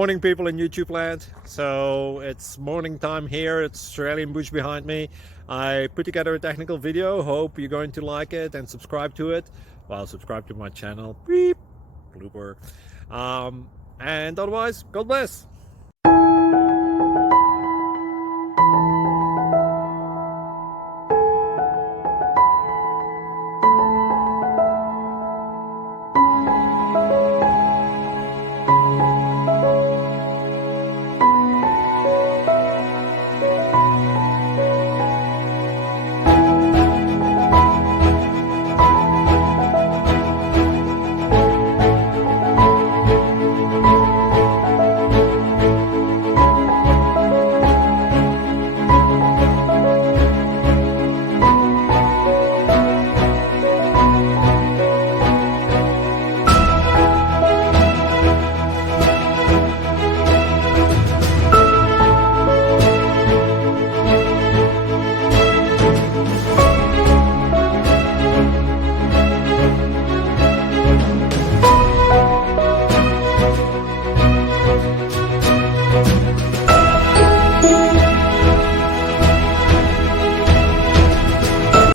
Morning people in YouTube land. So it's morning time here. It's Australian bush behind me. I put together a technical video. Hope you're going to like it and subscribe to it. Well, subscribe to my channel. Beep. Blooper. And otherwise, God bless.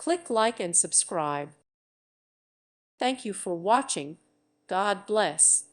Click like and subscribe. Thank you for watching. God bless.